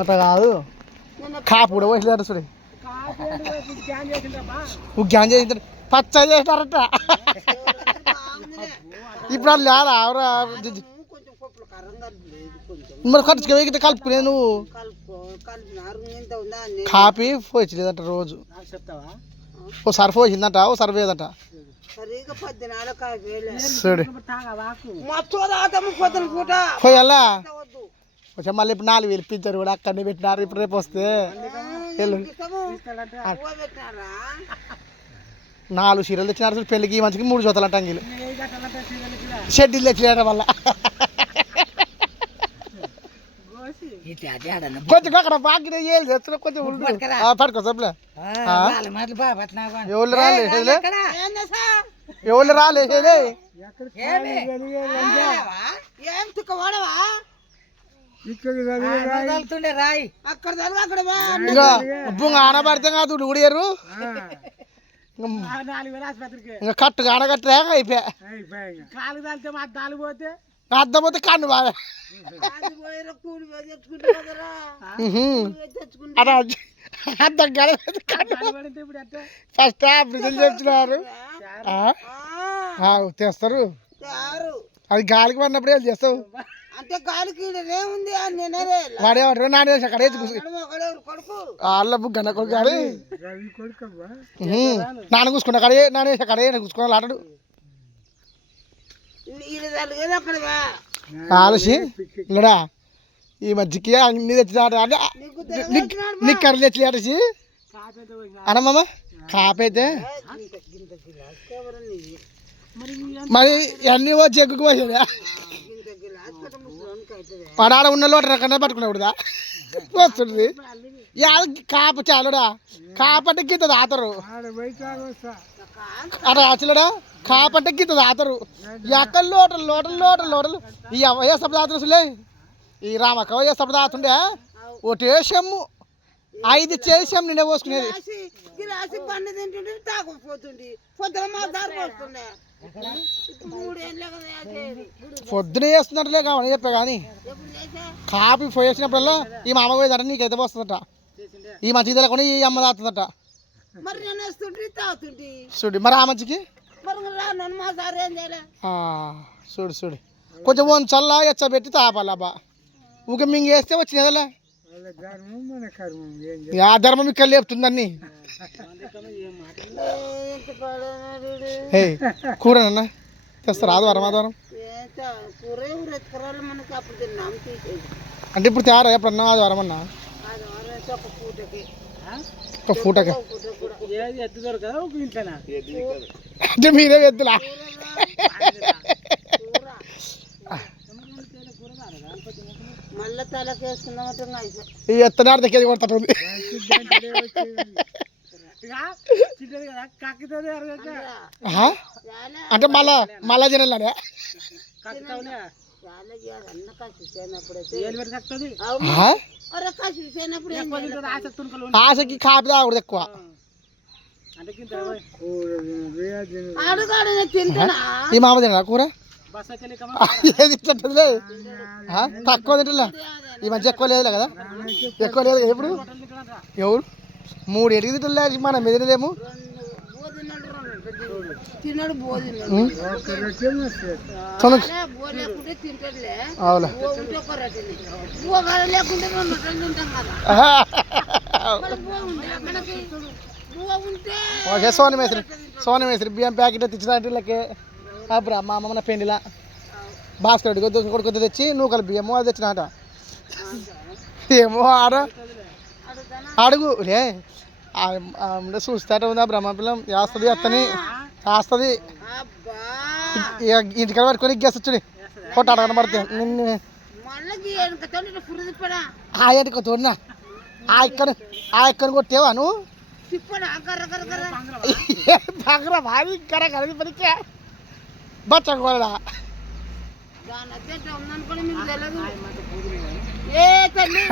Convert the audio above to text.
అట్లా కాదు కాపు కూడా పోసలేట చూడు గ్యాన్ చేసి పచ్చ చేసినారట ఇప్పుడు అది లేదా మరి ఖర్చుకి కలుపుకునే నువ్వు కాపీ పోయలేదంట రోజు ఓసారి పోసిందంట ఓసారి పోయేదంట చూడు పోయాలా కొంచెం మళ్ళీ ఇప్పుడు 4,000 ఇప్పించారు కూడా అక్కడనే పెట్టినారు ఇప్పుడు రేపు వస్తే 4 చీరలు తెచ్చినారు పెళ్ళికి ఈ మంచికి 3 జతల టంగీలు షెడ్యూల్ తెచ్చినారు వల్ల కొంచెం అక్కడ బాగా చేస్తున్నా కొంచెం పట్టుకో సబ్లే ఎవరు రాలే ఎవరు రాలే ఆనబడితే కాదు ఊడియారు ఇంకా కట్టు ఆనగట్టే అయిపోయా అద్దం పోతే కన్ను బాగా అద్దం ఫస్ట్ బ్రిజల్ చెప్తున్నారు తెస్తారు అది గాలికి పడినప్పుడు ఏం చేస్తావు వాడేమంటారు నానేసి అక్కడ వాళ్ళ గన్న కొడుకు కానీ నాన్న కూసుకున్నా అక్కడే నానేసి అక్కడే కూసుకున్నా ఆటడు ఆలసి ఇల్లడా ఈ మధ్యకి అన్ని తెచ్చినాడు నీకు కర్రీ తెచ్చి ఆటసి అనమ్మమ్మ కాపైతే మరి అన్నీ వచ్చి ఎక్కువ పోసేదా వాడు ఆడ ఉన్న లోట కన్నా పట్టుకున్నాడుదా వస్తుంది కాప చాలుడా కాపంటే గిత్త తాతరు అట్లా అసలుడా కాపంటే గిత్త తాతరు ఎక్కడ లోటలు లోటలు లోటలు లోటలు ఈ అవయ సబ్దాతులే ఈ రామక్క అవయ సబ్దాతుండే ఒకటే సెమ్ము 5 చేసాం నిండే పోసుకునేది పొద్దున చేస్తున్నట్లే కావాలి చెప్పా కానీ కాపీ పోయేసినప్పుడల్లా ఈ మామ పోయేదట నీకైతే వస్తుందట ఈ మంచి తెలకుండా ఈ అమ్మ తాతుందట చూడు మరి ఆ మంచికి చూడు చూడు కొంచెం చల్ల ఎచ్చబెట్టి తాపాలబ్బా ఊక మింగేస్తే వచ్చినదలా ఆ ధర్మం ఇక్కడ లేపుతుందన్ని కూరనన్నా తెస్తారు ఆదివారం ఆదివారం అంటే ఇప్పుడు తయారా ఎప్పుడన్నా ఆదివారం అన్నా ఒక పూటకి అంటే మీరే ఎద్దులా ఈ ఎత్తనాడు దగ్గర కొడుతుంది అంటే మళ్ళా తినాలనే ఆశకి కాపీ తాగకూడదు ఎక్కువ ఈ మామ తినా కూర ఏది ఇట్లే తక్కువ తింటలే ఈ మధ్య ఎక్కువ లేదులే కదా ఎక్కువ లేదు ఎప్పుడు ఎవరు 3 ఎడికి తింటలే మనం ఎదిలేము సోని మేస్త్రి బియ్యం ప్యాకెట్ తెచ్చినట్లకే అప్పుడు మా అమ్మమ్మ పెండిలా భాస్కర్ కొడుకు తెచ్చి నూకలు బియ్యము అది తెచ్చినట ఏమో ఆడ అడుగు లే చూస్తాట ఉందా బ్రహ్మపిల్లం వేస్తుంది అత్తని వేస్తుంది ఇంటికాడ పట్టుకొని గెసచ్చుడి కొట్టాడ కనబడితే నిన్ను ఆ ఇంటికి తోడినా ఆ ఎక్కడ కొట్టేవా నువ్వు బాగా భారీ కర కరది పనికే బచ్చకూడదా